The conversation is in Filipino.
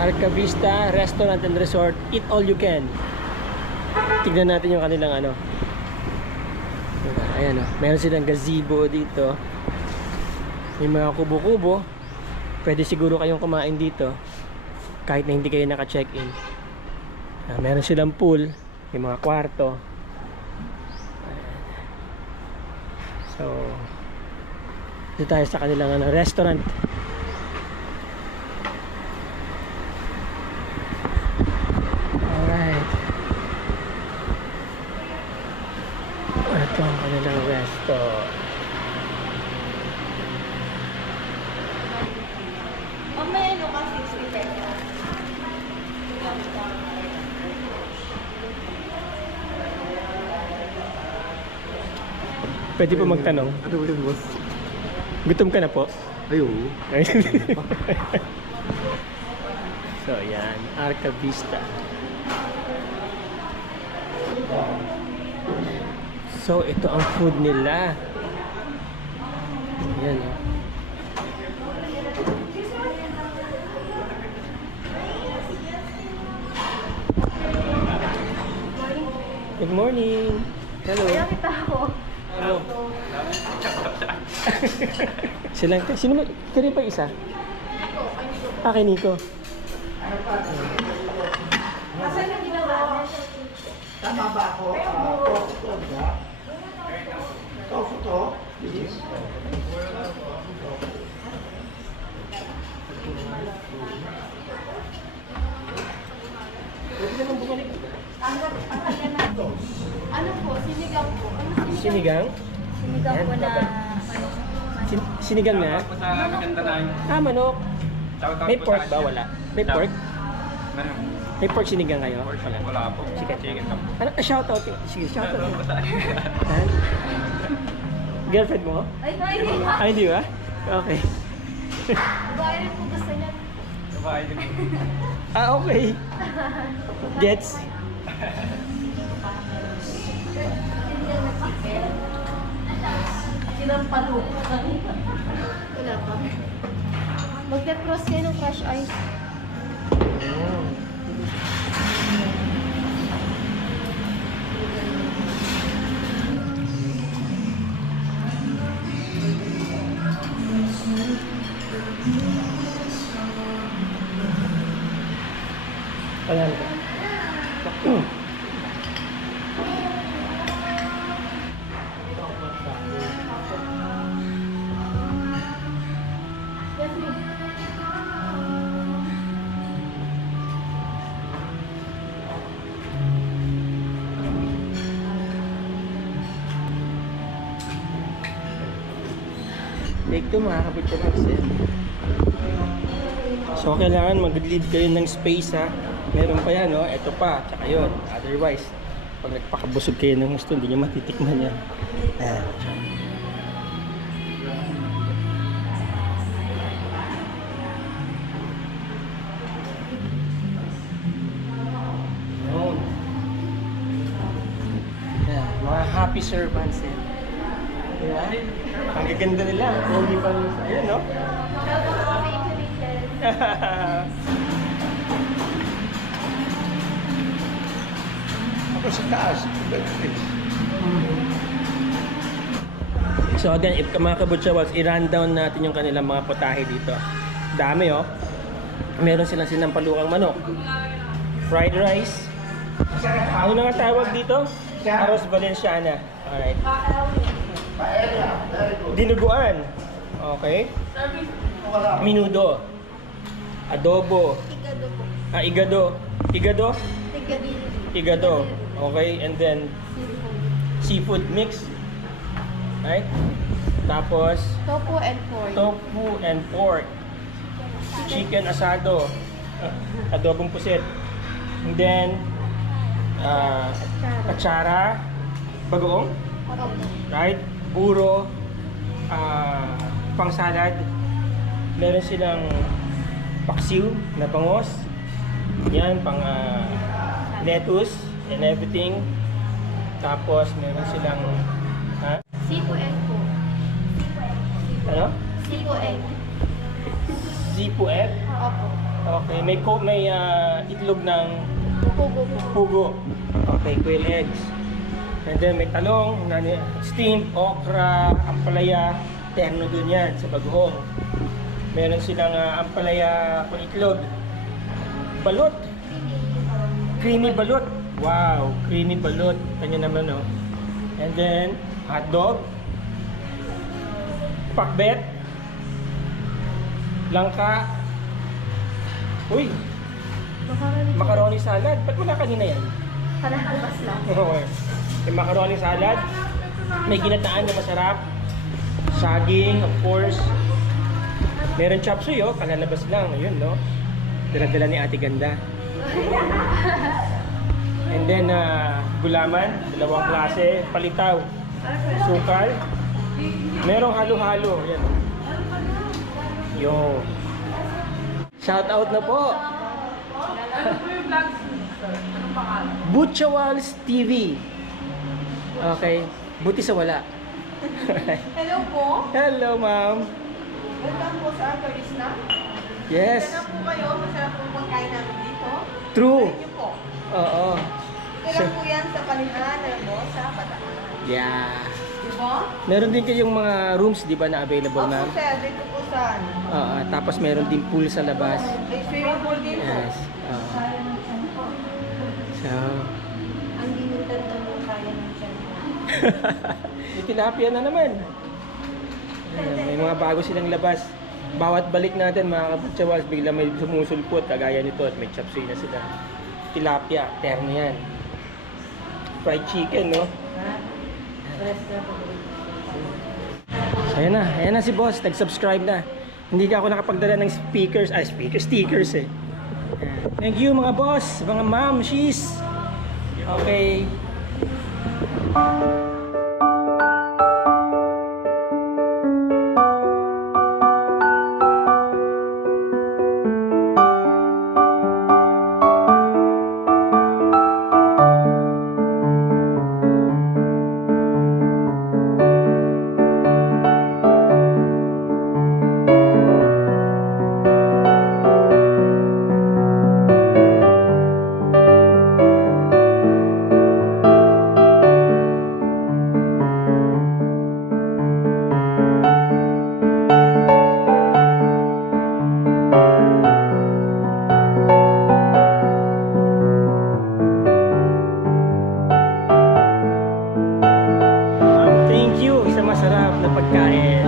Arca Vista Restaurant and Resort, eat all you can. Tignan natin yung kanilang ano. Ayan o, meron silang gazebo dito. May mga kubo-kubo. Pwede siguro kayong kumain dito kahit na hindi kayo naka-check-in. Meron silang pool, may mga kwarto. So, dito tayo sa kanilang ano, restaurant. Alright. Ito ang kanilang resto. May ano ka 60 pesos. Pwede po magtanong. Ano ba yun, boss? Gutom ka na po? Ayo. So yan, Arca Vista. So ito ang food nila. Yan o. Good morning. Hello. Kaya kita ako. Hello. Silang, sino ba? Kaya pa isa? Kay Nico. Asan yung ginawa? Tama ba ako? Ito? Bilis. Pwede naman bumalik. Ano po? Sinigang po. Ano Sinigang? Sinigang po na ano? Sinigang na? Manok. May pork ba? Wala. May pork? May pork sinigang kayo? Wala po. Chicken lang. Ano? Shoutout. Sige, shoutout. Girlfriend mo? Ay, hindi. Hindi ba? Okay. Babae rin po gusto niya. Babae din po. Okay. Gets? Sinigang na chicken. Sinampalo. Wala pa. Magka-cross kayo ng crush ice. Ayan. Yes, ma'am. Take 2 mga kapitbahay. So kailangan mag-leave kayo ng space ha. Meron pa yan, no? Ito pa, tsaka yun. Otherwise, pag nagpakabusog kayo ng gusto, hindi nyo matitikman yan. Ayan. Yun. Ayan, mga happy servants eh. Diba? Ang gaganda nila. Only pang, ayun, no? Shout out sa mga influencers. Ako sa taas. So again, if mga kabutsawals, i-rundown natin yung kanilang mga putahe dito. Dami oh. Meron silang sinampalukang manok. Fried rice. Ano na nga tawag dito? Arroz Valenciana. Alright. Dinuguan. Okay. Minudo. Adobo. Igado po. Igado. Igado? Tigadili. Igado. Okay. And then Seafood. seafood mix. Right? Tapos Tofu and pork. tofu and pork. Chicken asado. Adobong pusit. And then atsara. Bagoong. Right? Puro pang salad. Meron silang paksiw na pangos. Yan, pang lettuce and everything. Tapos meron silang Sipo egg po. ano? Sipo egg. Zipu egg. Opo. Okay, may itlog ng Pugo po. pugo. Okay, quail eggs. And then may talong, steamed, okra, ampalaya, terno dun yan sa bagoong. Meron silang ampalaya kung itlog. Balot. Creamy balot. Wow, creamy balot. Kanya naman, no? And then, hotdog. Pakbet. Langka. Uy, macaroni salad. Ba't wala kanina yan? Kalahalbas lang. Okay. May macaroni salad. May ginataan na masarap. Saging, of course. Meron chop suey, oh. Kalalabas lang. Ayun, no? Dala-dala ni Ate Ganda. And then, gulaman. Dalawang klase. Palitaw. Sukal. Merong halo-halo. Yan. Yo. Shout out na po. Butchawals TV. Okay. Buti sa wala. Hello po. Hello, ma'am. Welcome po sa Karisna. Yes. Kaya po kayo, masarap po pagkain namin dito. True. Thank you po. Oo. Kailan po yan sa Palihan, sa Bataan. Yeah. Di ba? Meron din kayong mga rooms, di ba, na available, Opo ma'am? sir, dito po sa ano. Oo. Tapos meron din pool sa labas. May swimming pool din po. Yes. Oo. So, Ang dinutan ng kaya ng tiyan. may tilapia na naman. Ayan, may mga bago silang labas. Bawat balik natin mga kabutsawas, bigla may sumusulpot kagaya nito at may chop suey na sila. Tilapia, terno yan. Fried chicken, no? So, ayan na si boss, nag-subscribe na. Hindi ka ako nakapagdala ng stickers eh. Ayan. Thank you mga boss, mga ma'am, she's. Okay. Thank you sa masarap na pagkain.